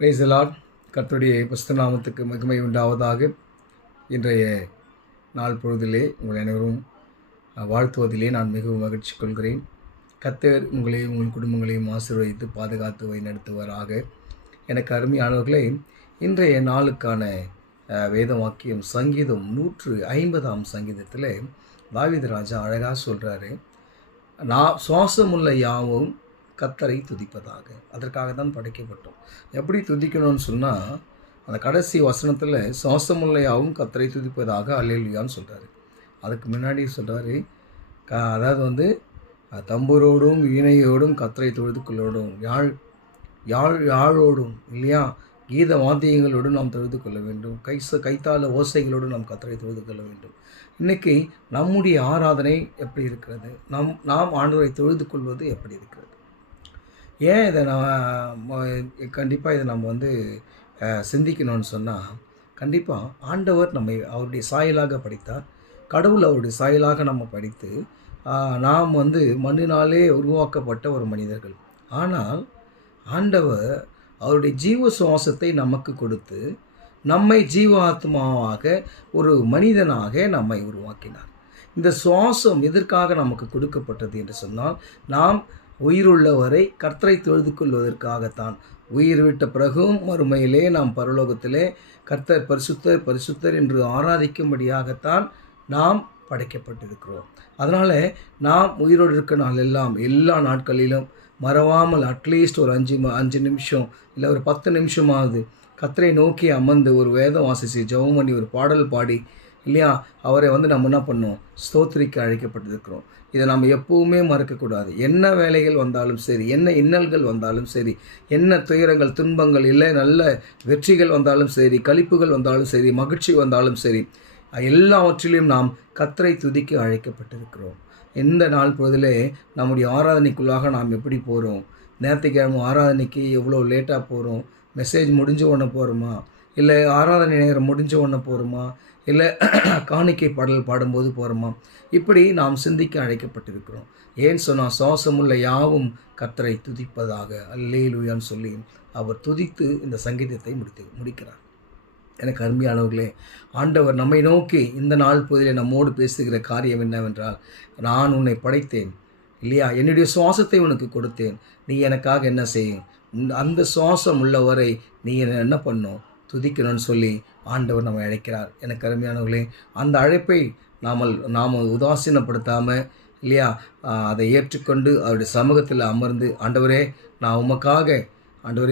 Praise the Lord. கர்த்தருடைய பரிசுத்த நாமத்துக்கு மகிமை உண்டாவதாக. இன்றைய நாள் பொழுதிலே உங்கள் அனைவரும் வாழ்த்துவதிலே நான் மிகவும் மகிழ்ச்சி கொள்கிறேன். கர்த்தர் உங்களையும் உங்கள் குடும்பங்களையும் ஆசீர்வதித்து பாதுகாத்து வழிநடத்துவாராக. எனக்கு அருமையானவர்களே, இன்றைய நாளுக்கான வேத வாக்கியம் சங்கீதம் 150 சங்கீதத்தில் தாவீது ராஜா அழகாக சொல்கிறாரு, நான் சுவாசமுள்ள யாவும் கர்த்தரை துதிப்பதாக. அதற்காக தான் படைக்கப்பட்டோம். எப்படி துதிக்கணும்னு சொன்னால், அந்த கடைசி வசனத்தில் சுவாசமுள்ள யாவும் கர்த்தரை துதிப்பதாக அல்லேலூயான்னு சொல்கிறாரு. அதுக்கு முன்னாடி சொல்கிறாரு, அதாவது தம்புரோடும் வீணையோடும் கர்த்தரை தொழுது கொள்ளோடும், யாழோடும் இல்லையா, கீத வாத்தியங்களோடு நாம் தொழுது கொள்ள வேண்டும், கைத்தாள ஓசைகளோடு நாம் கர்த்தரை தொழுது கொள்ள வேண்டும். இன்றைக்கி நம்முடைய ஆராதனை எப்படி இருக்கிறது? நாம் ஆண்டவரை தொழுது கொள்வது எப்படி இருக்கிறது? ஏன் இதை கண்டிப்பாக இதை நம்ம சிந்திக்கணும்னு சொன்னால், கண்டிப்பாக ஆண்டவர் நம்மை அவருடைய சாயலாக படைத்தார். கடவுள் அவருடைய சாயலாக நம்ம படித்து நாம் மண்ணினாலே உருவாக்கப்பட்ட ஒரு மனிதர்கள். ஆனால் ஆண்டவர் அவருடைய ஜீவ சுவாசத்தை நமக்கு கொடுத்து நம்மை ஜீவாத்மாவாக ஒரு மனிதனாக நம்மை உருவாக்கினார். இந்த சுவாசம் எதற்காக நமக்கு கொடுக்கப்பட்டது என்று சொன்னால், நாம் உயிருள்ளவரை கர்த்தரை தொழுது கொள்வதற்காகத்தான். உயிர் விட்ட பிறகும் மறுமையிலே நாம் பரலோகத்திலே கர்த்தர் பரிசுத்தர் பரிசுத்தர் என்று ஆராதிக்கும்படியாகத்தான் நாம் படைக்கப்பட்டிருக்கிறோம். அதனால் நாம் உயிரோடு இருக்க நாளெல்லாம் எல்லா நாட்களிலும் மறவாமல் அட்லீஸ்ட் ஒரு 5 நிமிஷம் இல்லை ஒரு 10 நிமிஷமாவது கர்த்தரை நோக்கி அமர்ந்து ஒரு வேதம் வாசித்து ஜெபம் பண்ணி ஒரு பாடல் பாடி இல்லையா, அவரை நம்ம என்ன பண்ணோம், ஸ்தோத்திரிக்க அழைக்கப்பட்டிருக்கிறோம். இதை நம்ம எப்பவுமே மறக்கக்கூடாது. என்ன வேலைகள் வந்தாலும் சரி, என்ன இன்னல்கள் வந்தாலும் சரி, என்ன துயரங்கள் துன்பங்கள் இல்லை நல்ல வெற்றிகள் வந்தாலும் சரி, களிப்புகள் வந்தாலும் சரி, மகிழ்ச்சி வந்தாலும் சரி, எல்லாவற்றிலையும் நாம் கர்த்தரை துதிக்க அழைக்கப்பட்டிருக்கிறோம். இந்த நாள் பொழுதிலே நம்முடைய ஆராதனைக்குள்ளாக நாம் எப்படி போகிறோம்? ஞாயிற்றுக்கிழமை ஆராதனைக்கு எவ்வளோ லேட்டாக போகிறோம்? மெசேஜ் முடிஞ்ச உடனே போகிறோமா, இல்லை ஆராதனை நேரம் முடிஞ்ச உடனே போகிறோமா, இல்லை காணிக்கை பாடல் பாடும்போது போகிறோமா? இப்படி நாம் சிந்திக்க அழைக்கப்பட்டிருக்கிறோம். ஏன் சொன்னால், சுவாசமுள்ள யாவும் கர்த்தரை துதிப்பதாக அல்லேலூயான்னு சொல்லி அவர் துதித்து இந்த சங்கீதத்தை முடிக்கிறார். எனக்கு அருமையானவர்களே, ஆண்டவர் நம்மை நோக்கி இந்த நாள் பொழுதிலே நம்மோடு பேசுகிற காரியம் என்னவென்றால், நான் உன்னை படைத்தேன் இல்லையா, என்னுடைய சுவாசத்தை உனக்கு கொடுத்தேன், நீ எனக்காக என்ன செய்யும்? அந்த சுவாசம் உள்ளவரை நீ என்ன பண்ணும்? துதிக்கணும்னு சொல்லி ஆண்டவர் நம்மை அழைக்கிறார். எனக்கு அருமையானவர்களே, அந்த அழைப்பை நாம் உதாசீனப்படுத்தாமல் இல்லையா, அதை ஏற்றுக்கொண்டு அவருடைய சமூகத்தில் அமர்ந்து, ஆண்டவரே நான் உமக்காக ஆண்டவரே